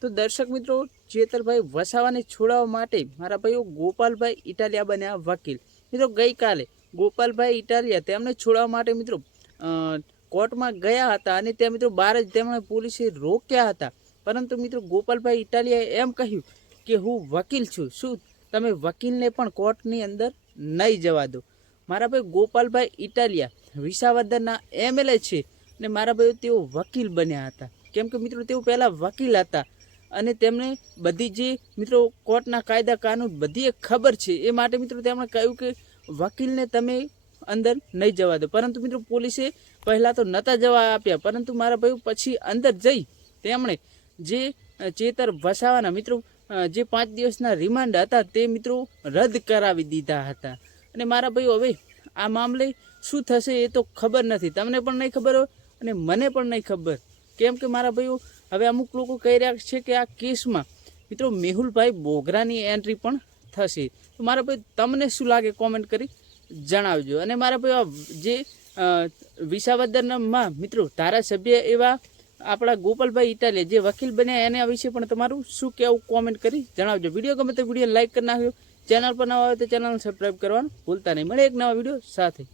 તો દર્શક મિત્રો, ચેતરભાઈ વસાવાને છોડાવવા માટે મારા ભાઈઓ ગોપાલભાઈ ઇટાલિયા બન્યા વકીલ. મિત્રો, ગઈકાલે ગોપાલભાઈ ઇટાલિયા તેમને છોડાવવા માટે મિત્રો કોર્ટમાં ગયા હતા અને ત્યાં મિત્રો બહાર જ તેમણે પોલીસે રોક્યા હતા. પરંતુ મિત્રો, ગોપાલભાઈ ઇટાલિયાએ એમ કહ્યું કે હું વકીલ છું. શું તમે વકીલને પણ કોર્ટની અંદર નહીં જવા દો? મારા ભાઈ ગોપાલભાઈ ઇટાલિયા વિસાવદરના એમએલએ છે અને મારા ભાઈઓ તેઓ વકીલ બન્યા હતા. કેમ કે મિત્રો, તેઓ પહેલાં વકીલ હતા. અને તેમને બધી જે મિત્રો કોર્ટના કાયદા કાનૂન બધી ખબર છે, એ માટે મિત્રો તેમણે કહ્યું કે વકીલને તમે અંદર નહીં જવા દો. પરંતુ મિત્રો પોલીસે પહેલાં તો નહોતા જવા આપ્યા, પરંતુ મારા ભાઈઓ પછી અંદર જઈ તેમણે જે ચેતર વસાવાના મિત્રો જે પાંચ દિવસના રિમાન્ડ હતા તે મિત્રો રદ કરાવી દીધા હતા. અને મારા ભાઈઓ હવે આ મામલે શું થશે એ તો ખબર નથી. તમને પણ નહીં ખબર હોય અને મને પણ નહીં ખબર. કેમ કે મારા ભાઈઓ હવે અમુક લોકો કહી રહ્યા છે કે આ કેસમાં, મિત્રો મેહુલભાઈ બોગરાની એન્ટ્રી પણ થશે. તો મારા ભાઈ, તમને શું લાગે? કોમેન્ટ કરી જણાવજો. અને મારા ભાઈ જે વિસાવદરમાં મિત્રો, ધારાસભ્ય એવા આપણા ગોપાલભાઈ ઇટાલિયા, જે વકીલ બન્યા એના વિશે પણ તમારું શું કહેવું? કોમેન્ટ કરી જણાવજો. વીડિયો ગમે તો વીડિયો લાઇક કરી નાખજો. ચેનલ પર નવા આવે તો ચેનલ સબસ્ક્રાઈબ કરવાનું ભૂલતા નહીં. મળે એક નવા વીડિયો સાથે.